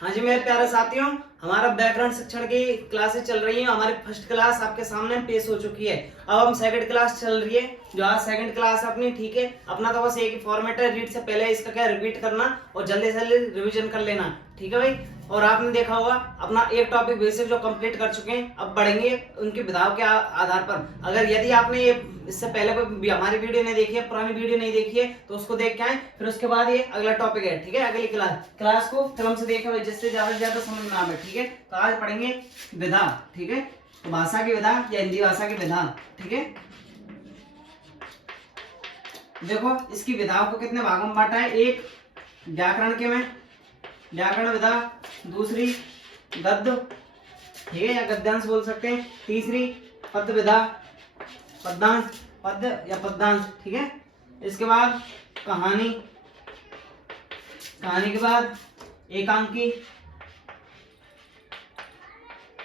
हाँ जी मेरे प्यारे साथियों, हमारा व्याकरण शिक्षण की क्लासेस चल रही हैं। हमारी फर्स्ट क्लास आपके सामने पेश हो चुकी है। अब हम सेकंड क्लास चल रही है, जो आज सेकंड क्लास है अपनी। ठीक है, अपना तो बस एक ही फॉर्मेट है, रीड से पहले इसका क्या रिपीट करना और जल्दी से जल्दी रिवीजन कर लेना। ठीक है भाई। और आपने देखा होगा अपना एक टॉपिक बेसिक जो कंप्लीट कर चुके हैं, अब बढ़ेंगे उनकी विधाओं के आधार पर। अगर यदि आपने ये इससे पहले कोई हमारी वीडियो नहीं देखी है, पुरानी वीडियो नहीं देखी है, तो उसको देख के आए, फिर उसके बाद ये अगला टॉपिक है। ठीक है, अगली क्लास को क्रम से देखें भाई, जिससे ज्यादा से ज्यादा समझ में आवे। ठीक है, तो आज पढ़ेंगे विधा। ठीक है, तो भाषा की विधा या हिंदी भाषा की विधा। ठीक है, देखो इसकी विधाओं को कितने भागों में बांटा है। एक व्याकरण के में व्याकरण विधा, दूसरी गद्य, ठीक है, या गद्यांश बोल सकते हैं, तीसरी पद विधा, पद्यांश, पद्य या पद्यांश। ठीक है, इसके बाद कहानी, कहानी के बाद एकांकी,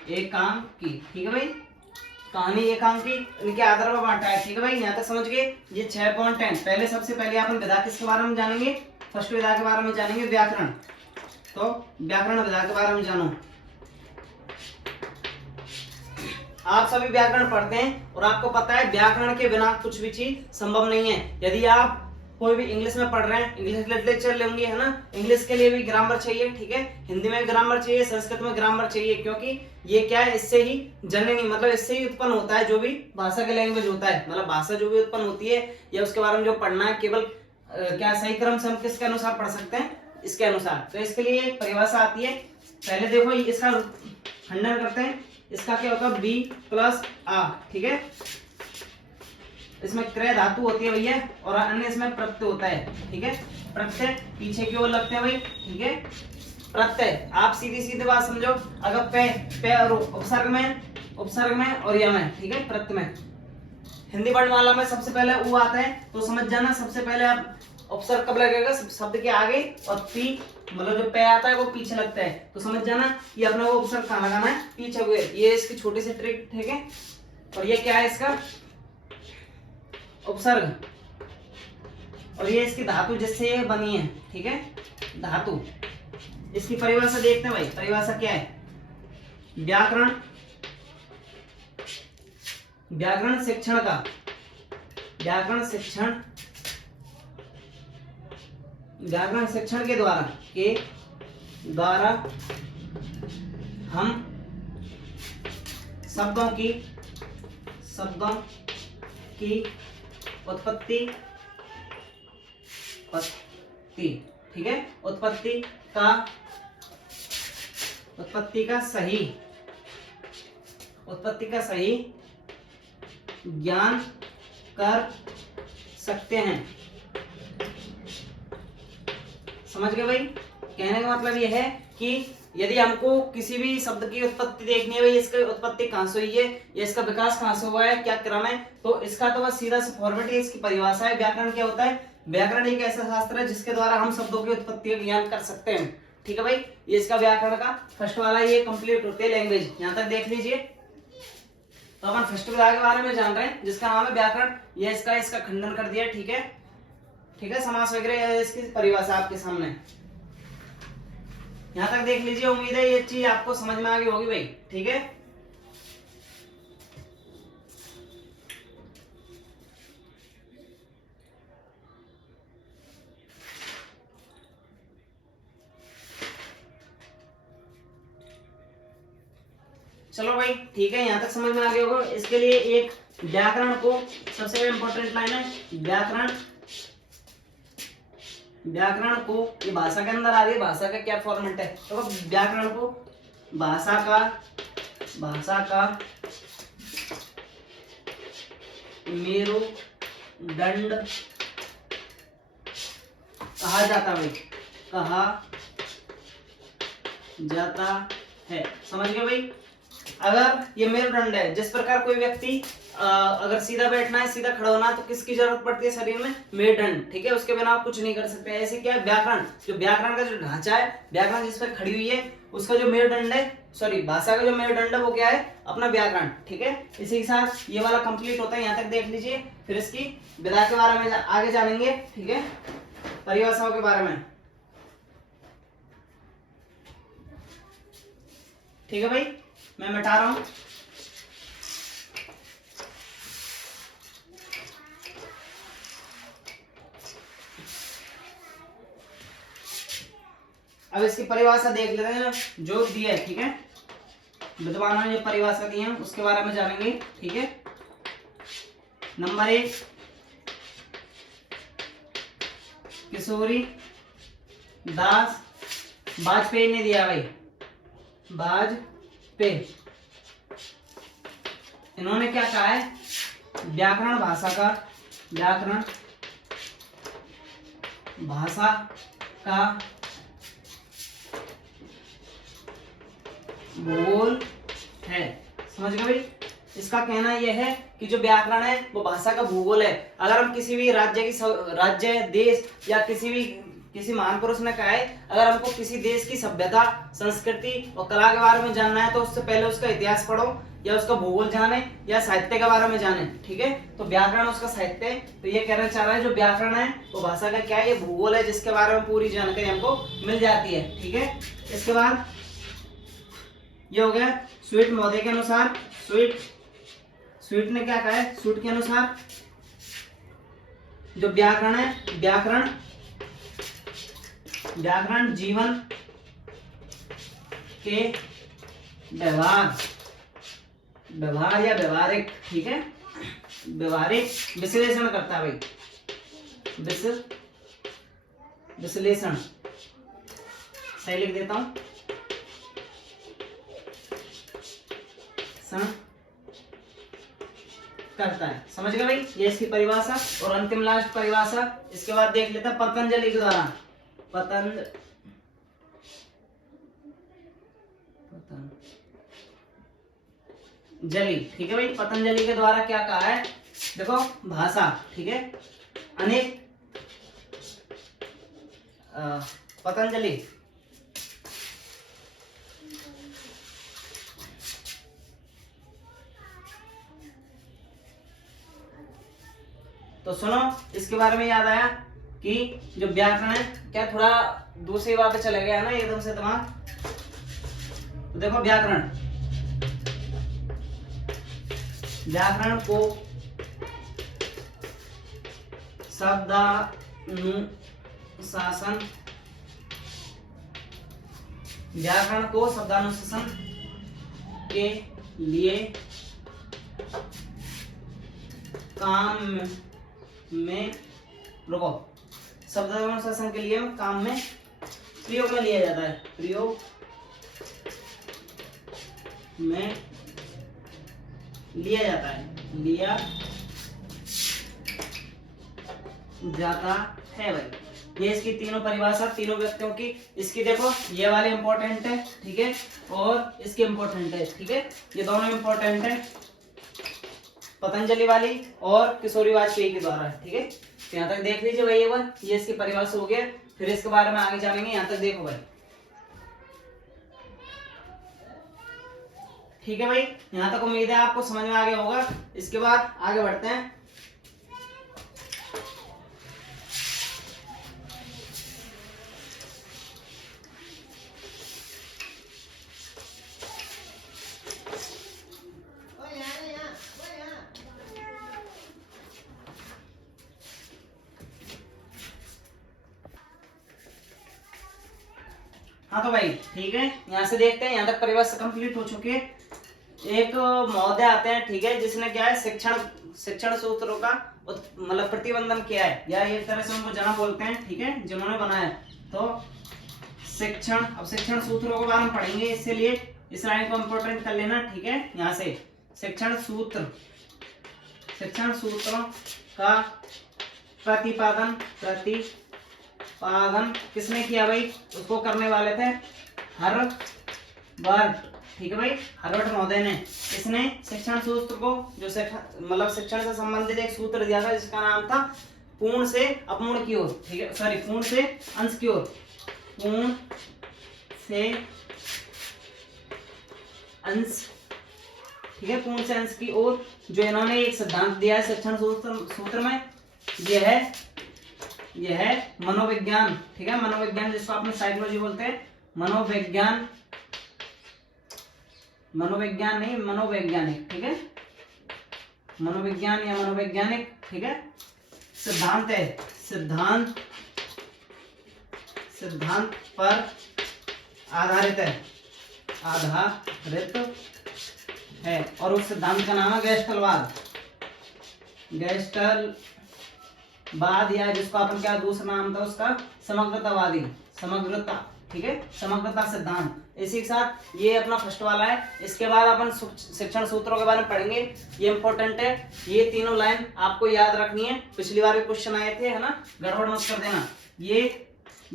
एकांकी। ठीक है भाई, कहानी एकांकी इनके आधार पर बांटा है। ठीक है भाई, यहाँ तक समझ गए। ये 6 पॉइंट है। सबसे पहले अपन विधा किसके बारे में जानेंगे, फर्स्ट विधा के बारे में जानेंगे, व्याकरण। तो व्याकरण विधा के बारे में जानो। आप सभी व्याकरण पढ़ते हैं और आपको पता है व्याकरण के बिना कुछ भी चीज संभव नहीं है। यदि आप कोई भी इंग्लिश में पढ़ रहे हैं, इंग्लिश लिटरेचर लेंगे, है ना, इंग्लिश के लिए भी ग्रामर चाहिए। ठीक है, हिंदी में ग्रामर चाहिए, संस्कृत में ग्रामर चाहिए, क्योंकि ये क्या है, इससे ही जननी मतलब इससे ही उत्पन्न होता है जो भी भाषा का लैंग्वेज होता है। मतलब भाषा जो भी उत्पन्न होती है या उसके बारे में जो पढ़ना है, केवल क्या सही क्रम से हम किसके अनुसार पढ़ सकते हैं, इसके अनुसार। तो इसके लिए एक परिभाषा आती है। पहले देखो इसका खंडन करते हैं। इसका क्या होगा, बी प्लस आ। ठीक है, इसमें क्रय धातु होती है भैया, और अन्य इसमें प्रत्यय होता है। ठीक है, प्रत्यय पीछे की ओर लगते हैं भाई। ठीक है, प्रत्यय आप सीधी सीधी बात समझो। अगर पे और उपसर्ग में और या में, ठीक है, प्रत्यय में। हिंदी वर्णमाला में सबसे पहले उ आता है, तो समझ जाना सबसे पहले आप उपसर्ग कब लगेगा, शब्द के आगे, और पी मतलब जो पे आता है वो पीछे लगता है, तो समझ जाना ये अपना वो उपसर्ग कहाँ लगाना है, पीछे हुए। ये इसकी छोटी सी ट्रिक। ठीक है, और ये क्या है, इसका उपसर्ग, और ये इसकी धातु जिससे ये बनी है। ठीक है, धातु। इसकी परिभाषा देखते हैं भाई, परिभाषा क्या है। व्याकरण, व्याकरण शिक्षण का, व्याकरण शिक्षण, व्याकरण शिक्षण के द्वारा हम शब्दों की उत्पत्ति, ठीक है, उत्पत्ति का सही ज्ञान कर सकते हैं। समझ गए भाई, कहने का मतलब यह है कि यदि हमको किसी भी शब्द की उत्पत्ति देखनी है, भाई इसकी उत्पत्ति कहां से हुई है या इसका विकास कहां से हुआ है, क्या क्रम है, तो इसका तो बस सीधा सा फॉर्मेट है, इसकी परिभाषा है। व्याकरण क्या होता है, व्याकरण एक ऐसा शास्त्र है जिसके द्वारा हम शब्दों की उत्पत्ति का ज्ञान कर सकते हैं। ठीक है भाई, ये इसका व्याकरण का फर्स्ट वाला ये कंप्लीट होते हैं लैंग्वेज। यहाँ तक देख लीजिए। तो अपन फर्स्ट विधा के बारे में जान रहे हैं, जिसका नाम है व्याकरण। ये इसका खंडन कर दिया। ठीक है, ठीक है, समास वगैरह इसकी परिभाषा आपके सामने। यहां तक देख लीजिए। उम्मीद है ये चीज आपको समझ में आ गई होगी भाई। ठीक है, चलो भाई, ठीक है, यहां तक समझ में आ गया होगा। इसके लिए एक व्याकरण को सबसे इंपॉर्टेंट लाइन है, व्याकरण को ये भाषा के अंदर आ रही है। भाषा का क्या फॉर्मेट है, तो व्याकरण को भाषा का मेरुदंड कहा जाता है। समझ गए भाई। अगर ये मेरुदंड है, जिस प्रकार कोई व्यक्ति अगर सीधा बैठना है, सीधा खड़ा होना है, तो किसकी जरूरत पड़ती है शरीर में, मेरुदंड। ठीक है, उसके बिना आप कुछ नहीं कर सकते। ऐसे क्या है, व्याकरण, जो व्याकरण का जो ढांचा है, व्याकरण जिस पर खड़ी हुई है, उसका जो मेरुदंड है, सॉरी भाषा का जो मेरुदंड है वो क्या है, अपना व्याकरण। ठीक है, इसी के साथ ये वाला कंप्लीट होता है। यहाँ तक देख लीजिए। फिर इसकी विधा के बारे में आगे जानेंगे। ठीक है, परिभाषाओं के बारे में। ठीक है भाई, मैं मिटा रहा हूं। अब इसकी परिभाषा देख लेते हैं जो दी है, ठीक है। विद्वानों ने जो परिभाषा दी है उसके बारे में जानेंगे, ठीक है। नंबर 1, किशोरी दास वाजपेयी ने दिया भाई, वाजपेयी। इन्होंने क्या कहा है, व्याकरण भाषा का, व्याकरण भाषा का भूगोल है। समझ गए भाई, इसका कहना यह है कि जो व्याकरण है वो भाषा का भूगोल है। अगर हम किसी भी राज्य देश या किसी महान पुरुष ने कहा है, अगर हमको किसी देश की सभ्यता, संस्कृति और कला के बारे में जानना है तो उससे पहले उसका इतिहास पढ़ो या उसका भूगोल जाने या साहित्य के बारे में जाने, ठीक है। तो व्याकरण उसका साहित्य है। तो ये कहना चाह रहा है जो व्याकरण है वो भाषा का क्या है, ये भूगोल है जिसके बारे में पूरी जानकारी हमको मिल जाती है, ठीक है। इसके बाद ये हो गया स्वीट महोदय के अनुसार। स्वीट ने क्या कहा है, स्वीट के अनुसार जो व्याकरण है, व्याकरण जीवन के व्यवहार या व्यवहारिक, ठीक है, व्यवहारिक विश्लेषण करता है भाई, विश्लेषण सही लिख देता हूं, करता है। समझ गए भाई, ये इसकी परिभाषा। और अंतिम लास्ट परिभाषा इसके बाद देख लेते हैं पतंजलि के द्वारा। पतंजलि, ठीक है भाई, पतंजलि के द्वारा क्या कहा है, देखो भाषा, ठीक है, अनेक पतंजलि तो सुनो, इसके बारे में याद आया कि जो व्याकरण है, क्या थोड़ा दूसरी बात पे चले गया है ना एकदम से दिमाग। तो देखो व्याकरण को शब्दानुशासन, व्याकरण को शब्दानुशासन के लिए काम में शब्दानुशासन के लिए काम में प्रयोग में लिया जाता है, प्रयोग में लिया जाता है भाई। ये इसकी तीनों परिभाषा, तीनों व्यक्तियों की। इसकी देखो ये वाले इंपॉर्टेंट है, ठीक है, और इसकी इंपॉर्टेंट है, ठीक है, ये दोनों इंपॉर्टेंट है, पतंजलि वाली और किशोरी वाजपेयी के द्वारा, ठीक है। तो यहाँ तक देख लीजिए भाई, ये इसकी परिभाषा हो गया। फिर इसके बारे में आगे जानेंगे, यहाँ तक देखो भाई, ठीक है भाई। यहाँ तक उम्मीद है आपको समझ में आ गया होगा। इसके बाद आगे बढ़ते हैं। हाँ तो भाई ठीक है, यहाँ से देखते हैं, यहाँ तक परिभाषा कंप्लीट हो चुकी है। एक महोदय आते हैं, ठीक है, जिसने क्या है शिक्षण सूत्रों का मतलब प्रतिबंधन किया है, या एक तरह से उनको जना बोलते हैं, ठीक है, जिन्होंने बनाया। तो अब शिक्षण सूत्रों के बारे में पढ़ेंगे, इसलिए इस लाइन को इंपोर्टेंट कर लेना, ठीक है। यहाँ से शिक्षण सूत्रों का प्रतिपादन किसने किया भाई, उसको करने वाले थे हर्बर्ट, ठीक है भाई, हर्बर्ट महोदय ने। इसने शिक्षण सूत्र को जो मतलब शिक्षण से संबंधित एक सूत्र दिया था जिसका नाम था पूर्ण से अपूर्ण की ओर, ठीक है, सॉरी, पूर्ण से अंश की ओर, पूर्ण से अंश, ठीक है, पूर्ण से अंश की ओर। जो इन्होंने एक सिद्धांत दिया है शिक्षण सूत्र में, यह है मनोविज्ञान, ठीक है, मनोविज्ञान जिसको आपने साइकोलॉजी बोलते हैं, मनोविज्ञान मनोविज्ञान नहीं, मनोवैज्ञानिक, ठीक है, मनोविज्ञान या मनोवैज्ञानिक, ठीक है। सिद्धांत है, सिद्धांत, सिद्धांत पर आधारित है, आधारित है, और उस सिद्धांत का नाम है गेस्टलवाद, गेस्टलवाद, या जिसको अपन क्या दूसरा नाम था उसका, समग्रतावादी, समग्रता, ठीक है, समग्रता सिद्धांत। इसी के साथ ये अपना फर्स्ट वाला है। इसके बाद अपन शिक्षण सूत्रों के बारे में पढ़ेंगे, ये इंपॉर्टेंट है। ये तीनों लाइन आपको याद रखनी है, पिछली बार भी क्वेश्चन आए थे, है ना, गड़बड़ मत कर देना। ये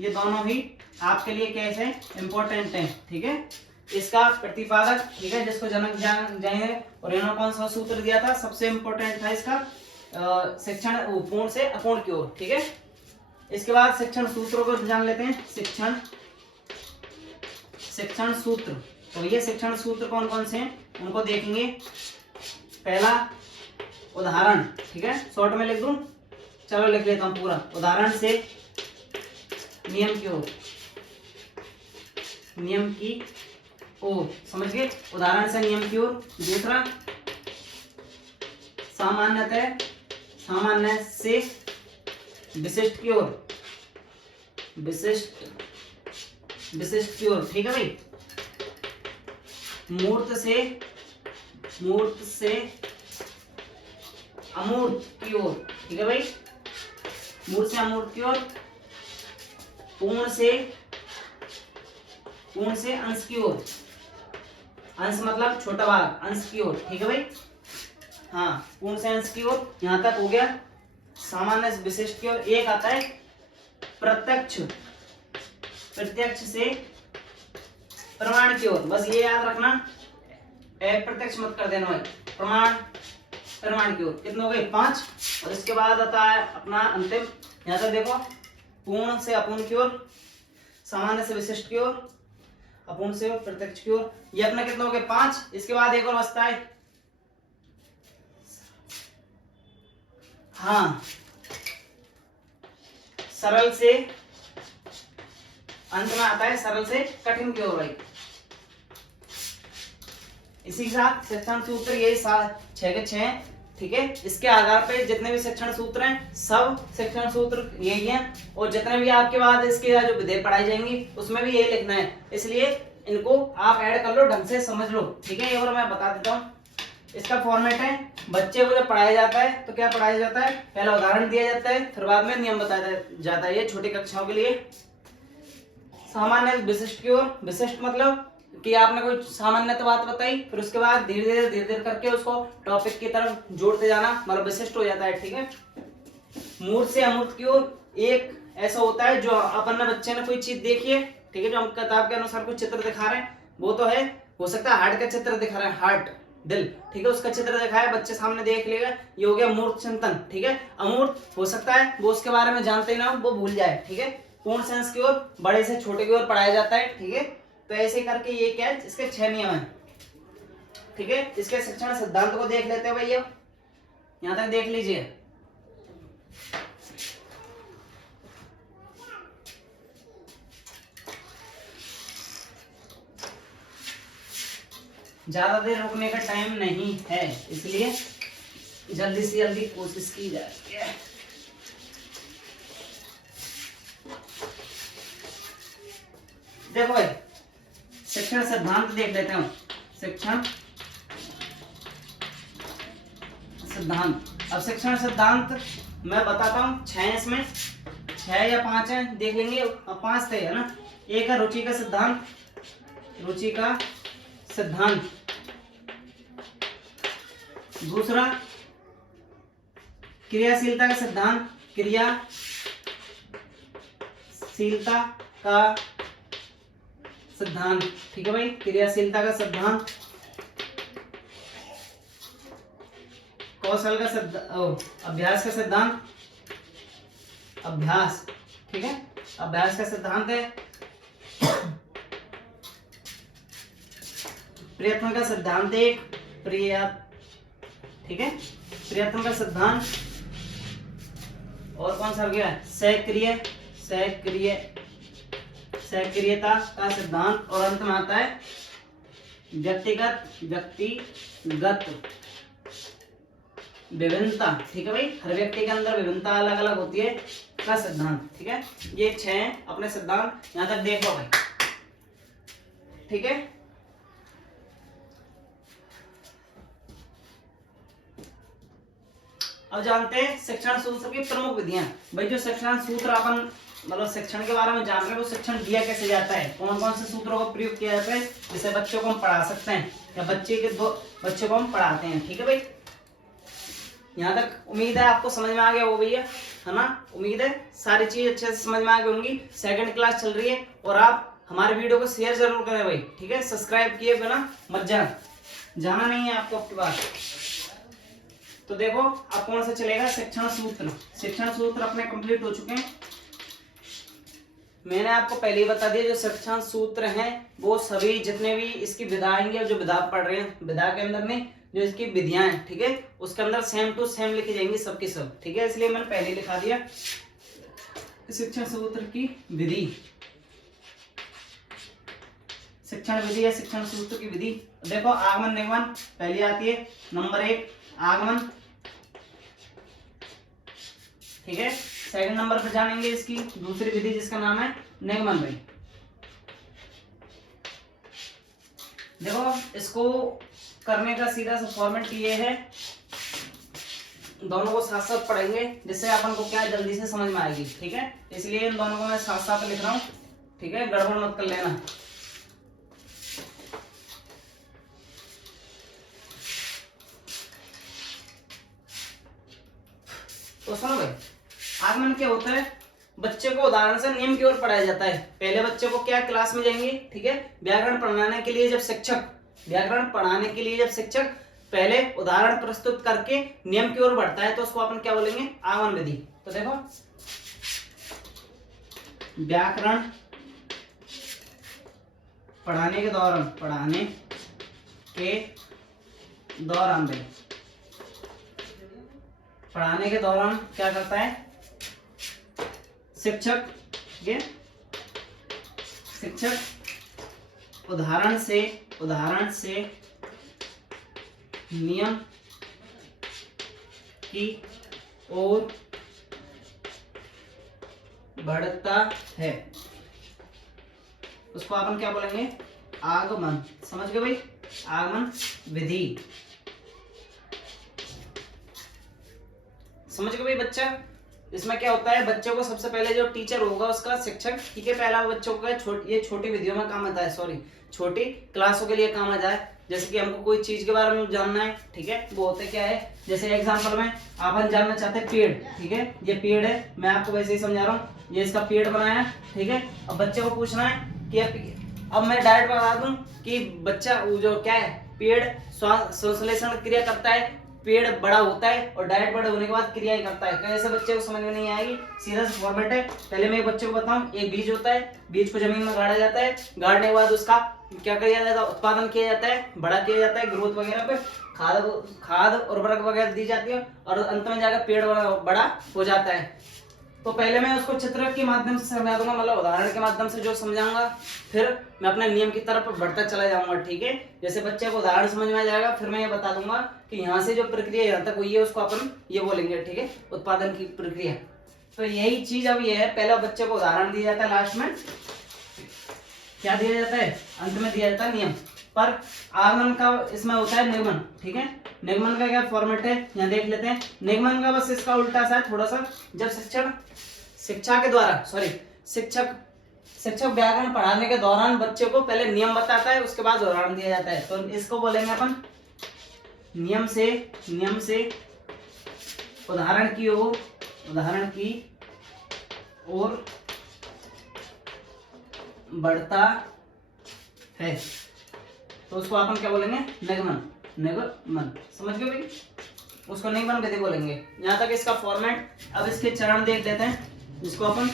दोनों ही आपके लिए कैसे इंपॉर्टेंट है, ठीक है। इसका प्रतिपादक, ठीक है, जिसको जनक जाएंगे, और इन्होंने कौन सा सूत्र दिया था, सबसे इंपॉर्टेंट था इसका शिक्षण पूर्ण से अपूर्ण की ओर, ठीक है। इसके बाद शिक्षण सूत्रों को जान लेते हैं। शिक्षण सूत्र, तो ये शिक्षण सूत्र कौन कौन से हैं उनको देखेंगे। पहला उदाहरण, ठीक है, शॉर्ट में लिख दूं, चलो लिख लेता हूं पूरा। उदाहरण से नियम की ओर, नियम की ओर, समझ गए, उदाहरण से नियम की ओर। दूसरा सामान्यतः, सामान्य से विशिष्ट की ओर, विशिष्ट की ओर, ठीक है भाई। मूर्त से अमूर्त की ओर, ठीक है भाई, मूर्त से अमूर्त की ओर। पूर्ण से अंश की ओर, अंश मतलब छोटा भाग, अंश की ओर, ठीक है भाई, हाँ, पूर्ण से अंश की ओर, यहां तक हो गया। सामान्य से विशिष्ट की ओर एक आता है प्रत्यक्ष से प्रमाण की ओर, बस ये याद रखना, अप्रत्यक्ष मत कर देना भाई, प्रमाण की ओर। कितने हो गए, 5। और इसके बाद आता है अपना अंतिम, यहां तक देखो, पूर्ण से अपूर्ण की ओर, सामान्य से विशिष्ट की ओर, अपूर्ण से प्रत्यक्ष की ओर, ये अपना कितना हो गया, 5। इसके बाद एक और बचता है, हाँ, सरल से, अंत में आता है सरल से कठिन की ओर भाई। इसी के साथ शिक्षण सूत्र यही 6 के 6, ठीक है। इसके आधार पे जितने भी शिक्षण सूत्र हैं, सब शिक्षण सूत्र यही हैं, और जितने भी आपके बाद इसके जो विधेय पढ़ाई जाएंगी उसमें भी यही लिखना है, इसलिए इनको आप ऐड कर लो, ढंग से समझ लो, ठीक है। और मैं बता देता हूँ इसका फॉर्मेट है। बच्चे को जब पढ़ाया जाता है तो क्या पढ़ाया जाता है, पहला उदाहरण दिया जाता है, फिर बाद में नियम बताया जाता है, ये छोटी कक्षाओं के लिए। सामान्य विशिष्ट की ओर, विशिष्ट मतलब कि आपने कोई सामान्य बात बताई, फिर उसके बाद धीरे धीरे करके उसको टॉपिक की तरफ जोड़ते जाना, मतलब विशिष्ट हो जाता है, ठीक है। मूर्त से अमूर्त की ओर एक ऐसा होता है जो अपन ने बच्चे ने कोई चीज देखी है, ठीक है, जो हम किताब के अनुसार कोई चित्र दिखा रहे हैं, वो तो है, हो सकता है हार्ट का चित्र दिखा रहे हैं, हार्ट, दिल, ठीक है, उसका चित्र दिखाया, बच्चे सामने देख लेगा, ये हो गया मूर्त चिंतन, ठीक है। अमूर्त हो सकता है वो उसके बारे में जानते ही ना, वो भूल जाए, ठीक है। पूर्ण से अंश की ओर, बड़े से छोटे की ओर पढ़ाया जाता है, ठीक है। तो ऐसे करके ये क्या है, इसके 6 नियम हैं, ठीक है। इसके शिक्षण सिद्धांत को देख लेते हैं भैया, यहां तक देख लीजिए। ज्यादा देर रुकने का टाइम नहीं है, इसलिए जल्दी से जल्दी कोशिश की जाती है। देखो भाई, शिक्षण सिद्धांत देख लेते हैं। शिक्षण सिद्धांत, अब शिक्षण सिद्धांत मैं बताता हूँ, 6 इसमें, 6 या 5 है, देख लेंगे, 5 थे, है ना। एक है रुचि का सिद्धांत, रुचि का सिद्धांत। दूसरा क्रियाशीलता का सिद्धांत, क्रियाशीलता का सिद्धांत, ठीक है भाई, क्रियाशीलता का सिद्धांत। कौशल का सिद्धांत, अभ्यास का सिद्धांत, अभ्यास, ठीक है, अभ्यास का सिद्धांत है। प्रयत्न का सिद्धांत एक, ठीक है, प्रयत्न का सिद्धांत। और कौन सा हो गया, सक्रियता का सिद्धांत। और अंत में आता है व्यक्तिगत विभिन्नता, ठीक है भाई, हर व्यक्ति के अंदर विभिन्नता अलग अलग होती है का सिद्धांत, ठीक है। ये 6 अपने सिद्धांत, यहां तक देख लो भाई, ठीक है। अब जानते हैं शिक्षण सूत्र की प्रमुख विधियां। भाई जो शिक्षण सूत्र अपन मतलब शिक्षण के बारे में जान रहे हैं, वो शिक्षण दिया कैसे जाता है, कौन कौन से सूत्रों का प्रयोग किया जाता है, जिससे बच्चों को हम पढ़ा सकते हैं या बच्चों को हम पढ़ाते हैं, ठीक है भाई। यहाँ तक उम्मीद है आपको समझ में आ गया हो भैया, है ना। उम्मीद है सारी चीज अच्छे से समझ में आ गई होंगी। सेकंड क्लास चल रही है और आप हमारे वीडियो को शेयर जरूर करें भाई, ठीक है। सब्सक्राइब किए बिना मत जाना नहीं है आपको आपकी बात। तो देखो अब कौन सा चलेगा, शिक्षण सूत्र। शिक्षण सूत्र अपने कंप्लीट हो चुके हैं। मैंने आपको पहले ही बता दिया, जो शिक्षण सूत्र हैं वो सभी जितने भी इसकी विधा आएंगे, जो विधा पढ़ रहे हैं, विधा के अंदर नहीं, जो इसकी विधियां हैं, ठीक है, उसके अंदर सेम टू सेम लिखी जाएंगी सबकी सब, ठीक है। इसलिए मैंने पहले लिखा दिया शिक्षण सूत्र की विधि, शिक्षण विधि या शिक्षण सूत्र की विधि। देखो आगमन निगमन पहली आती है, नंबर 1 आगमन, ठीक है। सेकंड नंबर पर जानेंगे इसकी दूसरी विधि जिसका नाम है निगमन भाई। देखो इसको करने का सीधा सा फॉर्मेट ये है, दोनों को साथ साथ पढ़ेंगे जिससे अपन को क्या जल्दी से समझ में आएगी, ठीक है। इसलिए इन दोनों को मैं साथ साथ लिख रहा हूं, ठीक है, गड़बड़ मत कर लेना। तो सुनो भाई, आगमन क्या होता है, बच्चे को उदाहरण से नियम की ओर पढ़ाया जाता है। पहले बच्चे को क्या क्लास में जाएंगे, ठीक है, व्याकरण पढ़ाने के लिए जब शिक्षक पहले उदाहरण प्रस्तुत करके नियम की ओर बढ़ता है तो उसको अपन क्या बोलेंगे, आगमन विधि। तो देखो व्याकरण पढ़ाने के दौरान क्या करता है शिक्षक उदाहरण से नियम की ओर बढ़ता है, उसको अपन क्या बोलेंगे, आगमन। समझ गए भाई, आगमन विधि। समझ गए भाई बच्चा। इसमें क्या होता है, बच्चे को सबसे पहले जो टीचर होगा उसका शिक्षक, ठीक है, पहला बच्चों का ये छोटी विधियों में काम आता है, सॉरी छोटी क्लासों के लिए काम आ जाए। जैसे कि हमको कोई चीज के बारे में जानना है, ठीक है, वो होते क्या है, जैसे एग्जांपल में अपन जानना चाहते हैं पेड़, ठीक है, ये पेड़ है, मैं आपको वैसे ही समझा रहा हूँ, ये इसका पेड़ बनाया है, ठीक है। अब बच्चे को पूछना है कि अब मैं डायरेक्ट बता दूं कि बच्चा जो क्या है, पेड़ संश्लेषण क्रिया करता है, पेड़ बड़ा होता है और डायरेक्ट बड़े होने के बाद क्रियाएं करता है, तो ऐसे बच्चे को समझ में नहीं आएगी। सीधा सा फॉर्मेट है। पहले मैं बच्चे को बताऊं, एक बीज होता है, बीज को जमीन में गाड़ा जाता है, गाड़ने के बाद उसका क्या किया जाता है, उत्पादन किया जाता है, बड़ा किया जाता है, ग्रोथ वगैरह पे खाद उर्वरक वगैरह दी जाती है और अंत में जाकर पेड़ बड़ा हो जाता है। तो पहले मैं उसको चित्र के माध्यम से समझा दूंगा, मतलब उदाहरण के माध्यम से जो समझाऊंगा, फिर मैं अपने नियम की तरफ बढ़ता चला जाऊंगा, ठीक है। जैसे बच्चे को उदाहरण समझ में आ जाएगा, फिर मैं ये बता दूंगा कि यहाँ से जो प्रक्रिया यहाँ तक हुई है उसको अपन ये बोलेंगे, ठीक है, उत्पादन की प्रक्रिया। तो यही चीज अब ये है, पहले बच्चे को उदाहरण दिया जाता है, लास्ट में क्या दिया जाता है, अंत में दिया जाता है नियम। पर आगमन का इसमें होता है निगमन, ठीक है। निगमन का क्या फॉर्मेट है, यहाँ देख लेते हैं। निगमन का बस इसका उल्टा सा है थोड़ा सा, जब शिक्षक व्याकरण पढ़ाने के दौरान बच्चे को पहले नियम बताता है, उसके बाद उदाहरण दिया जाता है, तो इसको बोलेंगे अपन नियम से उदाहरण की ओर बढ़ता है, तो उसको अपन क्या बोलेंगे, निगमन। समझ गए भाई, उसको निगमन विधि बोलेंगे। यहाँ तक इसका फॉर्मेट। अब इसके चरण देख लेते हैं, जिसको अपन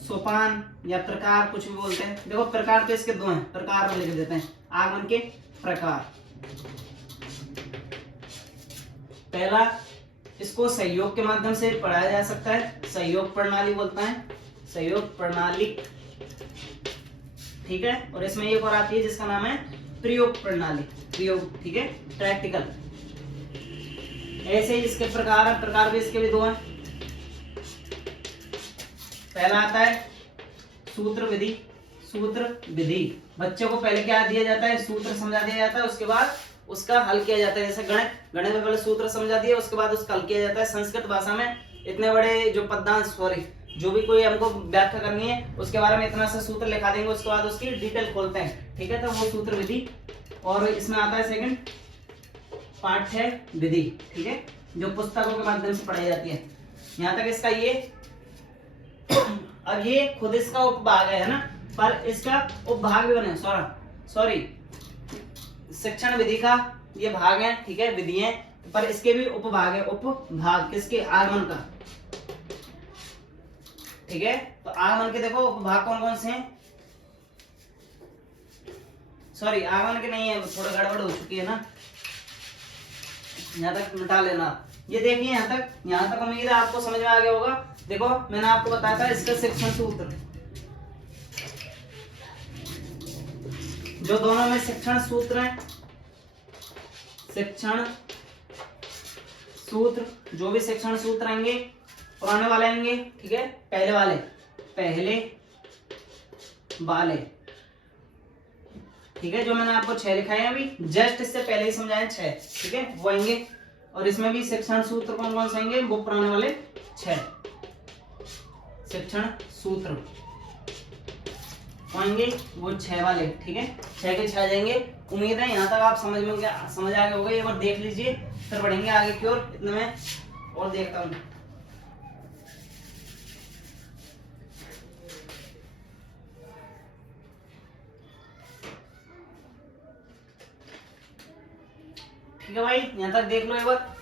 सोपान या प्रकार कुछ भी बोलते हैं। देखो प्रकार तो इसके 2 हैं, प्रकार में लिख देते हैं, आगमन के प्रकार। पहला, इसको सहयोग के माध्यम से पढ़ाया जा सकता है, सहयोग प्रणाली बोलता है, सहयोग प्रणाली, ठीक है। और इसमें एक और आती है जिसका नाम है प्रयोग प्रणाली, प्रयोग, ठीक है, प्रैक्टिकल। ऐसे ही इसके प्रकार है, प्रकार भी इसके भी दो हैं। पहला आता है सूत्र विधि। सूत्र विधि, बच्चों को पहले क्या दिया जाता है, सूत्र समझा दिया जाता है, उसके बाद उसका हल किया जाता है। जैसे गणित, गणित में पहले सूत्र समझा दिया, उसके बाद उसका हल किया जाता है। संस्कृत भाषा में इतने बड़े जो पदांश, सॉरी, जो भी कोई हमको व्याख्या करनी है उसके बारे में इतना सा सूत्र लिखा देंगे, उसके बाद उसकी डिटेल खोलते हैं, ठीक है, तो वो सूत्र विधि। और इसमें आता है सेकंड पाठ्य विधि, ठीक है, जो पुस्तकों के माध्यम से पढ़ाई जाती है। यहाँ तक इसका ये, अब ये खुद इसका उपभाग है ना, पर इसका उपभाग भी बने, सॉरी शिक्षण विधि का ये भाग है, ठीक है, विधि है, पर इसके भी उपभाग है। उपभाग किसके, आगमन का, ठीक है। तो आगमन के देखो उपभाग कौन कौन से हैं, सॉरी आगमन के नहीं है, थोड़ा गड़बड़ हो चुकी है ना, यहाँ तक मिटा लेना। ये देखिए यहाँ तक उम्मीद है आपको समझ में आ गया होगा। देखो मैंने आपको बताया था इसका शिक्षण सूत्र, जो दोनों में शिक्षण सूत्र हैं, शिक्षण सूत्र, जो भी शिक्षण सूत्र आएंगे पुराने वाले आएंगे, ठीक है, पहले वाले, ठीक है, जो मैंने आपको 6 लिखा है अभी, जस्ट इससे पहले ही समझाए 6, ठीक है, वो आएंगे। और इसमें भी शिक्षण सूत्र कौन कौन से आएंगे, वो पुराने वाले 6 शिक्षण सूत्र आएंगे, वो 6 वाले, ठीक है, 6 के 6 जाएंगे। उम्मीद है यहाँ तक आप समझ आ गए होगा। एक बार देख लीजिए, फिर बढ़ेंगे आगे की ओर। इतने में और देखता हूँ। ठीक है भाई, यहाँ तक देख लो एक बार।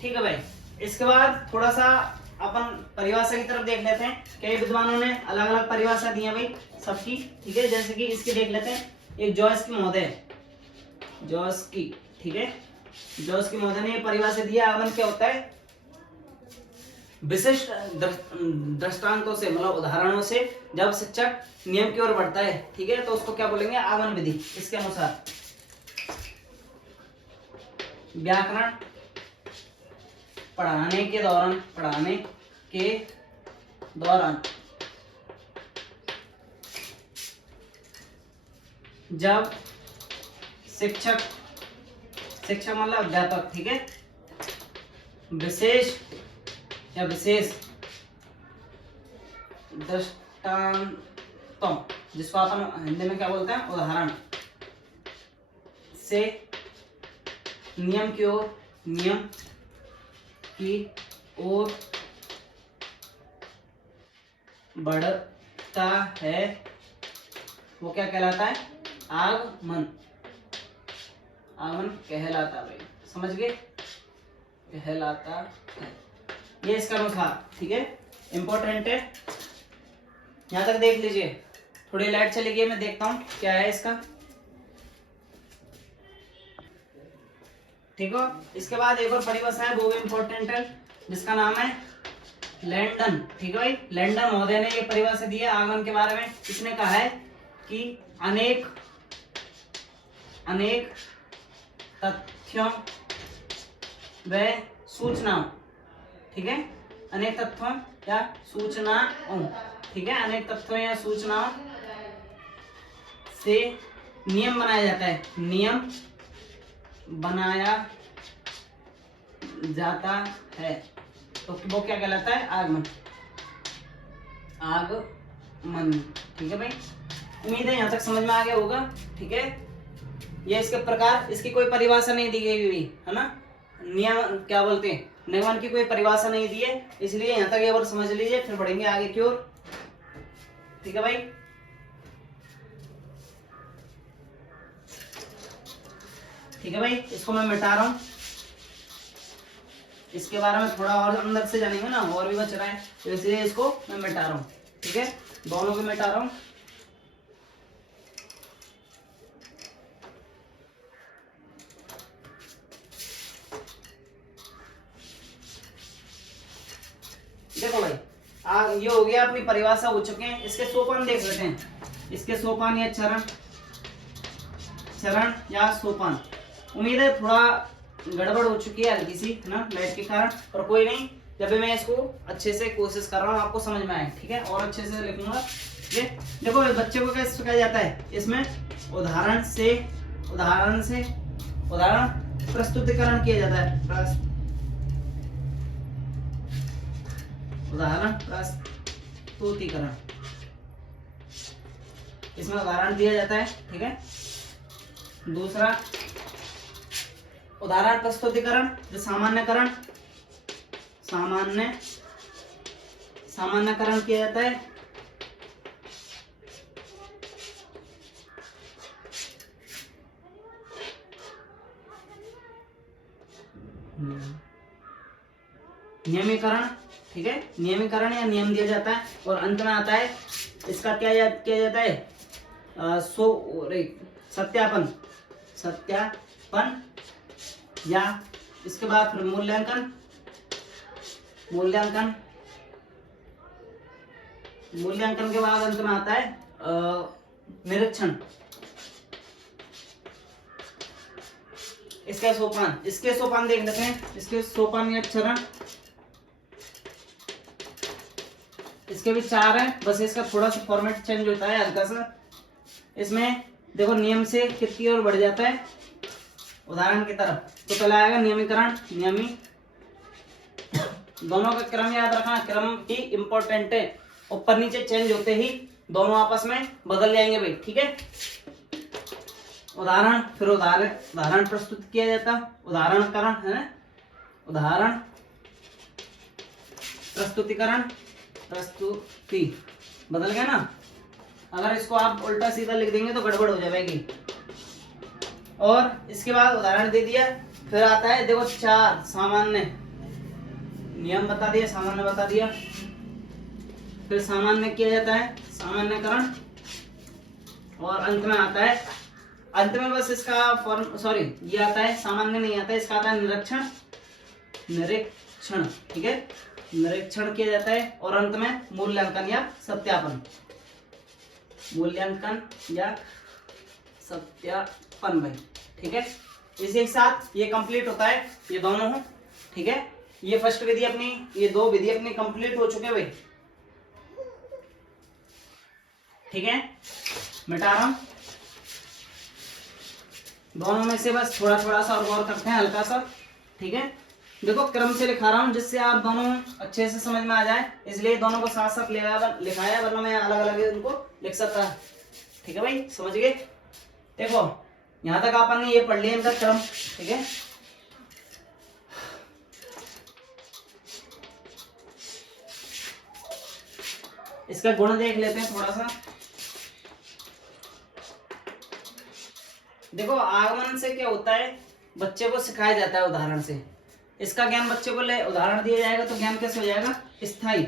ठीक है भाई, इसके बाद थोड़ा सा अपन परिभाषा की तरफ देख लेते हैं। कई विद्वानों ने अलग अलग परिभाषा दी है भाई सबकी, ठीक है, जैसे कि इसकी देख लेते हैं। एक जॉयस्की महोदय, जॉयस्की, ठीक है, जॉयस्की महोदय ने ये परिभाषा दी है, आगमन क्या होता है, विशिष्ट दृष्टांतों से, मतलब उदाहरणों से जब शिक्षक नियम की ओर बढ़ता है, ठीक है, तो उसको क्या बोलेंगे, आगमन विधि। इसके अनुसार व्याकरण पढ़ाने के दौरान जब शिक्षक मतलब अध्यापक, ठीक है, विशेष दृष्टांतों, जिसको अपन हिंदी में क्या बोलते हैं, उदाहरण से नियम की ओर बढ़ता है, वो क्या कहलाता है, आगमन कहलाता है। समझ गए, कहलाता है, ये इसका अनुसार, ठीक है, इंपॉर्टेंट है। यहां तक देख लीजिए। थोड़ी लाइट चली गई, मैं देखता हूं क्या है इसका, ठीक हो। इसके बाद एक और परिभाषा है, वो भी इंपॉर्टेंट है, जिसका नाम है लैंडन, ठीक है भाई। लैंडन महोदय ने ये परिभाषा दी है आगमन के बारे में। इसने कहा है कि अनेक तथ्यों व सूचनाओं, ठीक है, अनेक तथ्यों या सूचनाओं, ठीक है, अनेक तथ्यों या सूचनाओं से नियम बनाया जाता है, नियम बनाया जाता है, तो वो क्या कहलाता है, आगमन ठीक है भाई। उम्मीद है यहाँ तक समझ में आ गया होगा, ठीक है। ये इसके प्रकार, इसकी कोई परिभाषा नहीं दी गई हुई है ना, नियम क्या बोलते हैं, नियमन की कोई परिभाषा नहीं दी है, इसलिए यहाँ तक ये बार समझ लीजिए, फिर बढ़ेंगे आगे की ओर, ठीक है भाई। ठीक है भाई, इसको मैं मिटा रहा हूँ। इसके बारे में थोड़ा और अंदर से जानेंगे ना, और भी बच रहा है, तो इसलिए इसको मैं मिटा रहा हूँ, ठीक है, दोनों को मिटा रहा हूँ। देखो भाई, ये हो गया, अपनी परिभाषा हो चुके हैं। इसके सोपान देख लेते हैं। इसके सोपान या चरण, चरण या सोपान। उम्मीद है थोड़ा गड़बड़ हो चुकी है हल्की सी ना लाइट के कारण, पर कोई नहीं, जब भी मैं इसको अच्छे से कोशिश कर रहा हूँ आपको समझ में आए, ठीक है, और अच्छे से लिखूंगा। ये देखो बच्चे को कैसे सिखाया जाता है, इसमें उदाहरण से उदाहरण प्रस्तुतिकरण किया जाता है। उदाहरण प्रस्तुतिकरण, इसमें उदाहरण दिया जाता है, ठीक है। दूसरा उदाहरण प्रस्तुतिकरण, जो सामान्यकरण किया जाता है। नियमीकरण, ठीक है, नियमीकरण या नियम दिया जाता है। और अंत में आता है इसका किया जाता है सत्यापन या इसके बाद फिर मूल्यांकन के बाद अंत में आता है निरीक्षण। इसके सोपान देख लेते हैं। इसके सोपान या चरण, इसके भी 4 है, बस इसका थोड़ा सा फॉर्मेट चेंज होता है हल्का सा। इसमें देखो नियम से कितनी ओर बढ़ जाता है उदाहरण की तरफ। तो पहला आएगा नियमीकरण, दोनों का क्रम याद रखना, क्रम ही इंपॉर्टेंट है। ऊपर नीचे चेंज होते ही दोनों आपस में बदल जाएंगे भाई, ठीक है। उदाहरण, फिर उदाहरण प्रस्तुत किया जाता, उदाहरणकरण है ना, उदाहरण प्रस्तुतिकरण, प्रस्तुति बदल गया ना। अगर इसको आप उल्टा सीधा लिख देंगे तो गड़बड़ हो जाएगी। और इसके बाद उदाहरण दे दिया, फिर आता है देखो 4 सामान्य, नियम बता दिया, सामान्य बता दिया, फिर सामान्य किया जाता है, सामान्यकरण, और अंत में आता है, अंत में बस इसका फॉर्म ये आता है, सामान्य नहीं आता है, इसका आता है निरीक्षण, ठीक है, निरीक्षण किया जाता है। और अंत में मूल्यांकन या सत्यापन भाई, ठीक है। इसी के साथ ये कंप्लीट होता है, ये दोनों हो, ठीक है। ये फर्स्ट विधि अपनी, ये 2 विधि अपनी कंप्लीट हो चुके भाई, ठीक है। मिटा रहा हूं दोनों में से, बस थोड़ा सा और गौर करते हैं हल्का सा, ठीक है। देखो क्रम से लिखा रहा हूं जिससे आप दोनों अच्छे से समझ में आ जाए, इसलिए दोनों को साथ साथ लिखाया, वरना मैं अलग अलग इनको लिख सकता, ठीक है भाई, समझ गए। देखो यहां तक अपन ने ये पढ़ लिया इनका क्रम, ठीक है। इसका गुण देख लेते हैं थोड़ा सा। देखो आगमन से क्या होता है, बच्चे को सिखाया जाता है उदाहरण से। इसका ज्ञान बच्चे को उदाहरण दिया जाएगा तो ज्ञान कैसे हो जाएगा, स्थायी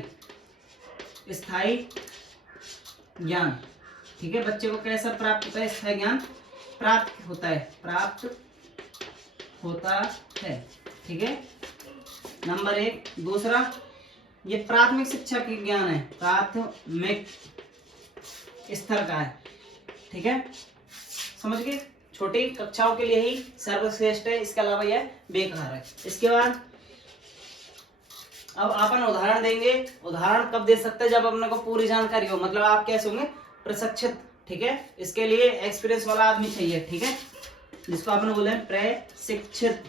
ज्ञान, ठीक है। बच्चे को कैसा प्राप्त होता है, स्थायी ज्ञान प्राप्त होता है, ठीक है, नंबर 1। दूसरा, ये प्राथमिक शिक्षा की ज्ञान है, प्राथमिक स्तर का है, ठीक है, समझ गए। छोटी कक्षाओं के लिए ही सर्वश्रेष्ठ है, इसके अलावा यह बेकार है। इसके बाद अब अपन उदाहरण देंगे। उदाहरण कब दे सकते हैं, जब अपने को पूरी जानकारी हो, मतलब आप कैसे होंगे, प्रशिक्षित, ठीक है। इसके लिए एक्सपीरियंस वाला आदमी चाहिए, ठीक है, जिसको आपने बोले प्रशिक्षित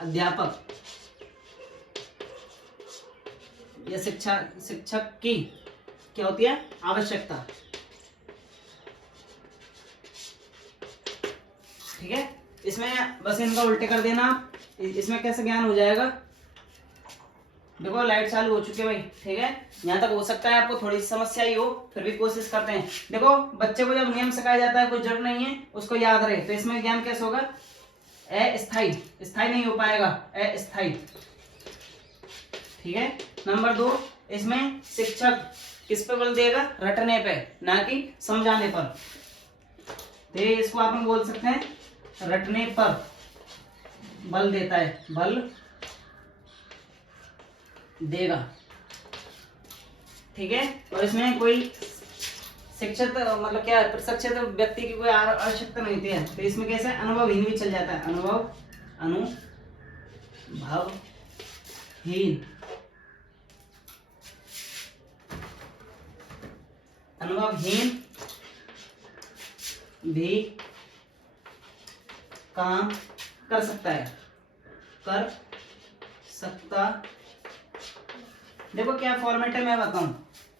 अध्यापक या शिक्षक की क्या होती है आवश्यकता, ठीक है। इसमें बस इनका उल्टे कर देना, इसमें कैसे ज्ञान हो जाएगा। देखो लाइट चालू हो चुकी है भाई, ठीक है। यहाँ तक हो सकता है आपको थोड़ी सी समस्या ही हो, फिर भी कोशिश करते हैं। देखो बच्चे को जब नियम सिखाया जाता है, कोई जरूरत नहीं है उसको याद रहे, तो इसमें ज्ञान कैसे होगा, स्थायी नहीं हो पाएगा, अस्थायी, ठीक है। नंबर 2, इसमें शिक्षक किस पे बल देगा, रटने पे, ना कि समझाने पर। तो इसको आप बोल सकते हैं रटने पर बल देता है, बल देगा, ठीक है। और इसमें कोई शिक्षित मतलब क्या प्रशिक्षित व्यक्ति की कोई आवश्यकता नहीं होती है, तो इसमें कैसे अनुभवहीन भी चल जाता है, अनुभवहीन, अनुभवहीन भी काम कर सकता है, कर सकता। देखो क्या फॉर्मेट है मैं बताऊं,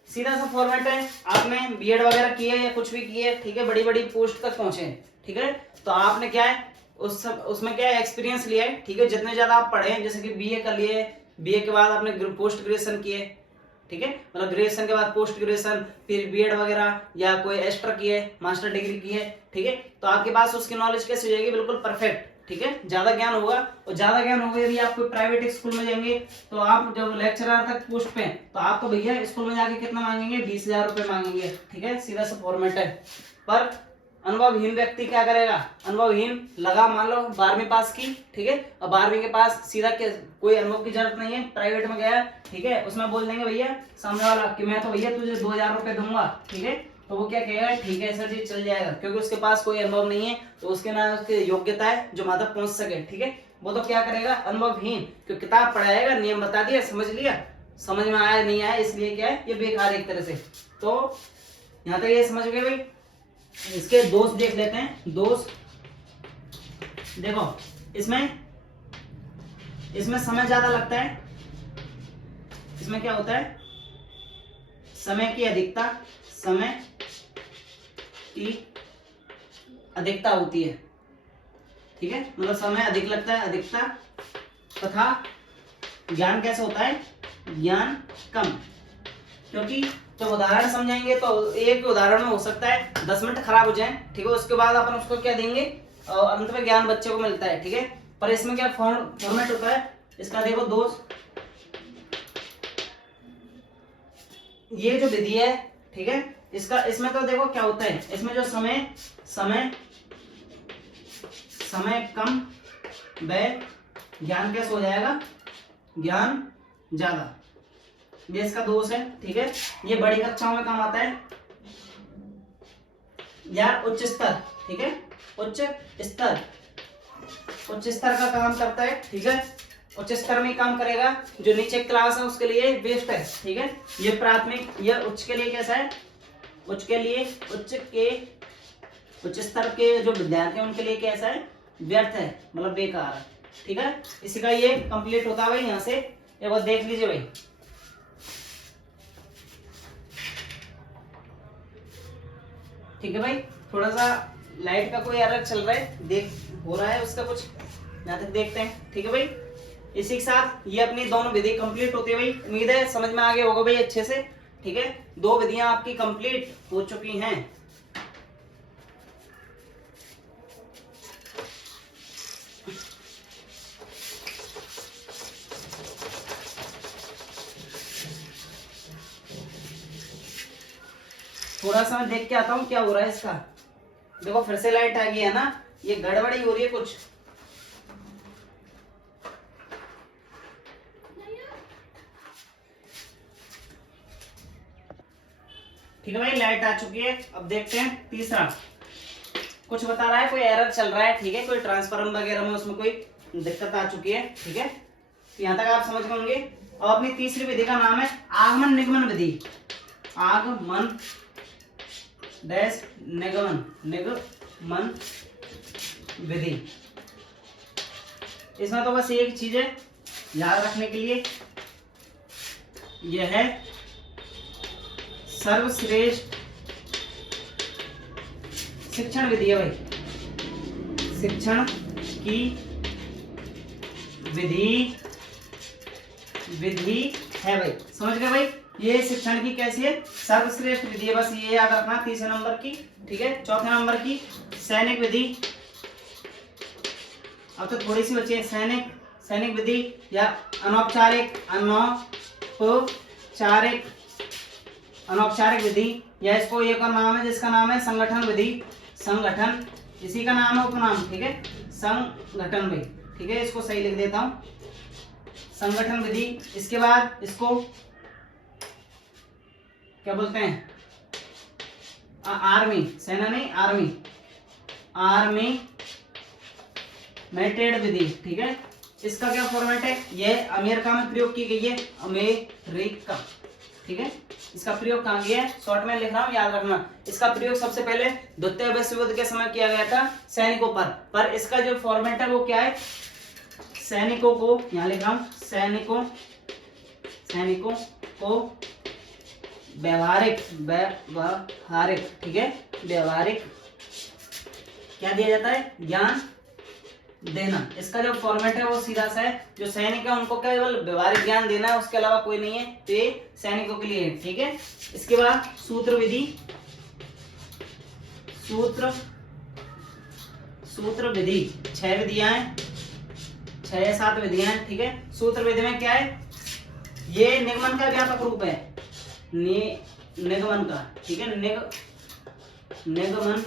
सीधा सा फॉर्मेट है, आपने बीएड वगैरह किए या कुछ भी किए, ठीक है, बड़ी बड़ी पोस्ट तक पहुंचे, ठीक है, तो आपने क्या है उसमें क्या है एक्सपीरियंस लिया है, ठीक है, जितने ज्यादा आप पढ़े, जैसे कि बीए कर लिए, बीए के बाद आपने पोस्ट ग्रेजुएशन किए, ठीक है, मतलब ग्रेजुएशन के बाद पोस्ट ग्रेजुएशन, फिर बीएड वगैरह या कोई एक्स्ट्रा किए, मास्टर डिग्री की है, ठीक है, तो आपके पास उसकी नॉलेज कैसे हो जाएगी, बिल्कुल परफेक्ट, ठीक है, ज्यादा ज्ञान होगा। और ज्यादा ज्ञान होगा यदि आप कोई प्राइवेट स्कूल में जाएंगे, तो आप जब लेक्चरर तक पोस्ट पे, तो आपको भैया स्कूल में जाके कितना मांगेंगे, 20,000 रुपए मांगेंगे, ठीक है, सीधा सा फॉर्मेट है। पर अनुभवहीन व्यक्ति क्या करेगा, अनुभवहीन लगा मान लो 12वीं पास की, ठीक है, और 12वीं के पास सीधा कोई अनुभव की जरूरत नहीं है, प्राइवेट में गया, ठीक है, उसमें बोल देंगे भैया सामने वाला कि मैं तो भैया तुझे 2,000 रुपए दूंगा, ठीक है, तो वो क्या कहेगा, ठीक है सर जी चल जाएगा, क्योंकि उसके पास कोई अनुभव नहीं है, तो उसके ना उसकी योग्यता है जो वहां तक पहुंच सके, ठीक है, वो तो क्या करेगा, अनुभवहीन, क्योंकि किताब पढ़ाएगा, नियम बता दिया, समझ लिया, समझ में आया नहीं आया, इसलिए क्या है ये बेकार एक तरह से। तो यहाँ तक ये समझ गए भाई। इसके दोष देख लेते हैं, दोष देखो, इसमें समय ज्यादा लगता है, इसमें क्या होता है, समय की अधिकता, समय की अधिकता होती है, ठीक है, मतलब समय अधिक लगता है, अधिकता, तथा ज्ञान कैसे होता है, ज्ञान कम, क्योंकि जब उदाहरण समझाएंगे तो एक उदाहरण में हो सकता है 10 मिनट खराब हो जाए, ठीक है, उसके बाद अपन उसको क्या देंगे, अंत में ज्ञान बच्चे को मिलता है, ठीक है, पर इसमें क्या फॉर्मेट होता है इसका, देखो दोस्त, ये जो विधि है, ठीक है, इसमें तो देखो क्या होता है, इसमें जो समय कम, व्यय, ज्ञान कैसे हो जाएगा, ज्ञान ज्यादा, ये इसका दोष है, ठीक है, ये बड़ी कक्षाओं में काम आता है, यार उच्च स्तर, ठीक है, उच्च स्तर का काम करता है, ठीक है, उच्च स्तर में काम करेगा, जो नीचे क्लास है उसके लिए वेस्ट है, ठीक है, ये प्राथमिक, ये उच्च के लिए कैसा है, उच्च स्तर के जो विद्यार्थी हैं उनके लिए कैसा है, व्यर्थ है, मतलब बेकार है, ठीक है, इसी का ये कंप्लीट होता है भाई। यहाँ से एक बार देख लीजिए भाई, ठीक है भाई, थोड़ा सा लाइट का कोई एरर चल रहा है, हो रहा है उसका कुछ, यहाँ तक देखते हैं, ठीक है भाई। इसी के साथ ये अपनी दोनों विधि कंप्लीट होती है भाई, उम्मीद है समझ में आ गया होगा भाई अच्छे से, ठीक है, 2 विधियां आपकी कंप्लीट हो चुकी हैं। थोड़ा सा मैं देख के आता हूँ क्या हो रहा है इसका, देखो फिर से लाइट आ गई है ना, ये गड़बड़ी हो रही है कुछ, ठीक है भाई, लाइट आ चुकी है। अब देखते हैं तीसरा, कुछ बता रहा है कोई एरर चल रहा है, ठीक है, कोई ट्रांसफार्मर वगैरह में उसमें कोई दिक्कत आ चुकी है, ठीक है, यहाँ तक आप समझ गए होंगे। और अपनी तीसरी विधि का नाम है आगमन निगमन विधि, आगमन डैश निगमन विधि। इसमें तो बस एक चीज है याद रखने के लिए, यह है सर्वश्रेष्ठ शिक्षण विधि है भाई, शिक्षण की विधि है भाई, समझ गए भाई, ये शिक्षण की कैसी है, सर्वश्रेष्ठ विधि है, बस ये याद रखना, तीसरे नंबर की, ठीक है। चौथे नंबर की सैनिक विधि, अब तो थोड़ी सी बची है, सैनिक विधि या अनौपचारिक विधि, या इसको एक और नाम है जिसका नाम है संगठन विधि, संगठन, इसी का नाम है उपनाम, ठीक है, संगठन भाई, ठीक है, इसको सही लिख देता हूं, संगठन विधि। इसके बाद इसको क्या बोलते हैं, आर्मी, सेना नहीं, आर्मी, आर्मी मेटेड विधि, ठीक है। इसका क्या फॉर्मेट है, ये अमेरिका में प्रयोग की गई है, अमेरिका, ठीक है। इसका प्रयोग कहाँ किया है, शॉर्ट में लिख रहा हूँ, याद रखना। इसका प्रयोग सबसे पहले द्वितीय विश्व युद्ध के समय किया गया था सैनिकों पर इसका जो फॉर्मेट है वो क्या है, सैनिकों को, यहाँ लिख रहा हूँ, सैनिकों को व्यवहारिक, ठीक है, व्यवहारिक क्या दिया जाता है, ज्ञान देना। इसका जो फॉर्मेट है वो सीधा सा है, जो सैनिक है उनको केवल व्यवहारिक ज्ञान देना है, उसके अलावा कोई नहीं है, तो ये सैनिकों के लिए है, ठीक है। इसके बाद सूत्र विधि, सूत्र विधि 6 विधियां हैं, 6 या 7 विधियां हैं, ठीक है। सूत्र विधि में क्या है, ये निगमन का व्यापक रूप है, निगमन का, ठीक है, निगमन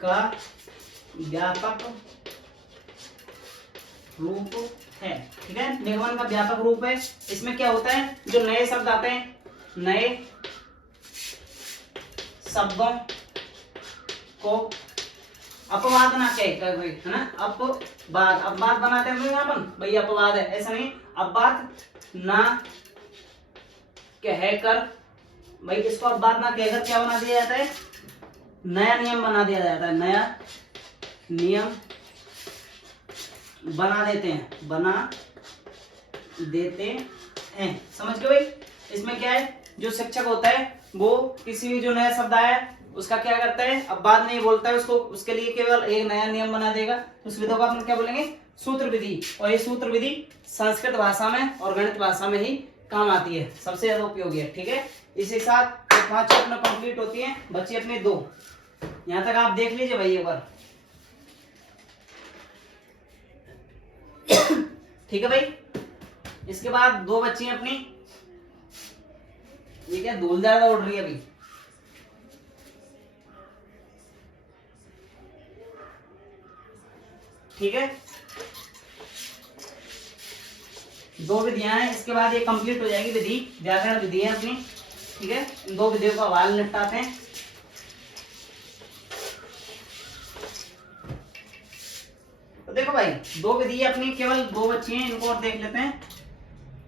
का व्यापक रूप है, ठीक है, निगमन का व्यापक रूप है। इसमें क्या होता है, जो नए शब्द आते हैं, नए शब्दों को अपवाद ना कह, है ना, अपवाद बनाते हैं अपन, भाई अपवाद है, ऐसा नहीं, अपवाद ना कहकर, भाई इसको अपवाद ना कहकर क्या बना दिया जाता है, नया नियम बना दिया जाता है, नया नियम बना देते हैं, समझ गए भाई। इसमें क्या है, जो शिक्षक होता है वो किसी भी जो नया शब्द आया है उसका क्या करता है, अब बाद नहीं बोलता है उसको, उसके लिए केवल एक नया नियम बना देगा, तो उस विधि को अपन क्या बोलेंगे, सूत्र विधि। और ये सूत्र विधि संस्कृत भाषा में और गणित भाषा में ही काम आती है, सबसे ज्यादा उपयोगी है, ठीक है। इसी के साथ 5 अपना कंप्लीट होती है, बच्चे अपने 2, यहाँ तक आप देख लीजिए भाई एक बार, ठीक है भाई। इसके बाद 2 बच्ची हैं अपनी, ये क्या धूल ज्यादा उड़ रही है अभी, ठीक है, 2 विधियां हैं। इसके बाद ये कंप्लीट हो जाएगी विधि, व्याकरण विधि है अपनी, ठीक है। इन 2 विधियों का हवाल निपटाते हैं। तो देखो भाई 2 विधि अपनी, केवल 2 बच्ची हैं, इनको और देख लेते हैं,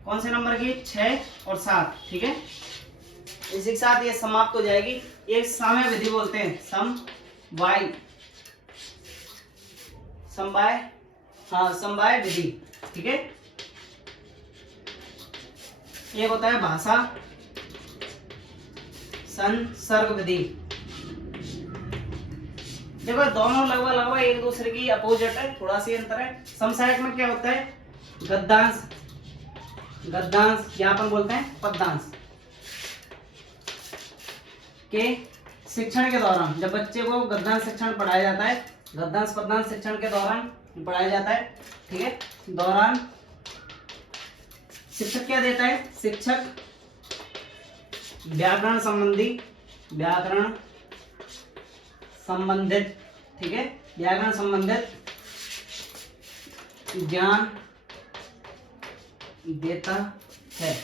कौन से नंबर की, 6 और 7, ठीक है। इसी के साथ ये समाप्त हो जाएगी। एक समय विधि बोलते हैं, समवाय विधि, ठीक है। एक होता है भाषा संसर्ग विधि। देखो दोनों लगभग एक दूसरे की अपोजिट है, थोड़ा सी अंतर है। समसामयिक में क्या होता है, गद्यांश, या अपन बोलते हैं पद्यांश के शिक्षण के दौरान, जब बच्चे को गद्यांश शिक्षण पढ़ाया जाता है, गद्यांश पद्यांश शिक्षण के दौरान पढ़ाया जाता है, ठीक है, दौरान शिक्षक क्या देता है, शिक्षक व्याकरण संबंधित, ठीक है, व्याकरण संबंधित ज्ञान देता है,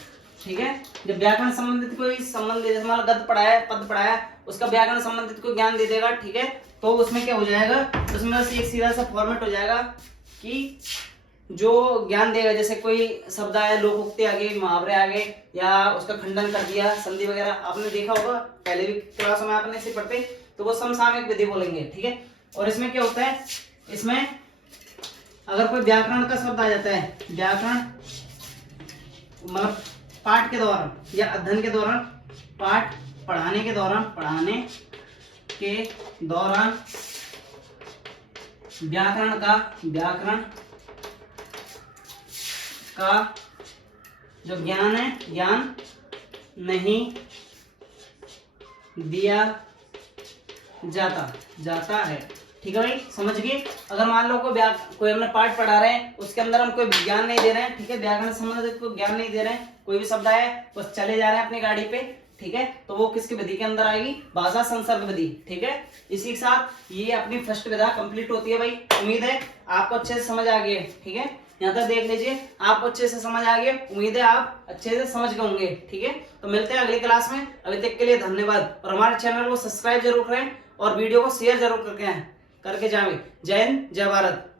ठीक है। जब व्याकरण संबंधित कोई जैसे हमारा गद्य पढ़ाया, पद पढ़ाया, उसका व्याकरण संबंधित कोई ज्ञान दे देगा, ठीक है। तो उसमें क्या हो जाएगा, उसमें बस एक सीधा सा फॉर्मेट हो जाएगा कि जो ज्ञान देगा, जैसे कोई शब्द आया, लोकोक्ति आ गई, मुहावरे आ गए, या उसका खंडन कर दिया, संधि वगैरह आपने देखा होगा, पहले भी क्लास में आपने इसे पढ़ते, तो वो समसामयिक विधि बोलेंगे, ठीक है। और इसमें क्या होता है, इसमें अगर कोई व्याकरण का शब्द आ जाता है, व्याकरण मतलब पाठ के दौरान या अध्ययन के दौरान, पाठ पढ़ाने के दौरान व्याकरण का जो ज्ञान है, ज्ञान नहीं दिया जाता है, ठीक है भाई, समझ गए। अगर मान लो कोई हमने पाठ पढ़ा रहे हैं, उसके अंदर हम कोई ज्ञान नहीं दे रहे हैं, ठीक है, व्याकरण संबंधित कोई ज्ञान नहीं दे रहे हैं, कोई भी शब्द आया बस चले जा रहे हैं अपनी गाड़ी पे, ठीक है, तो वो किसकी विधि के अंदर आएगी, भाषा संसर्ग विधि, ठीक है। इसी के साथ ये अपनी फर्स्ट विधा कंप्लीट होती है भाई। उम्मीद है आपको अच्छे से समझ आ गई है, ठीक है। यहाँ तक देख लीजिए, आपको अच्छे से समझ आ गया। उम्मीद है आप अच्छे से समझ गए होंगे। ठीक है, तो मिलते हैं अगली क्लास में। अभी तक के लिए धन्यवाद, और हमारे चैनल को सब्सक्राइब जरूर करें और वीडियो को शेयर जरूर करके जाएं। जय हिंद, जय भारत।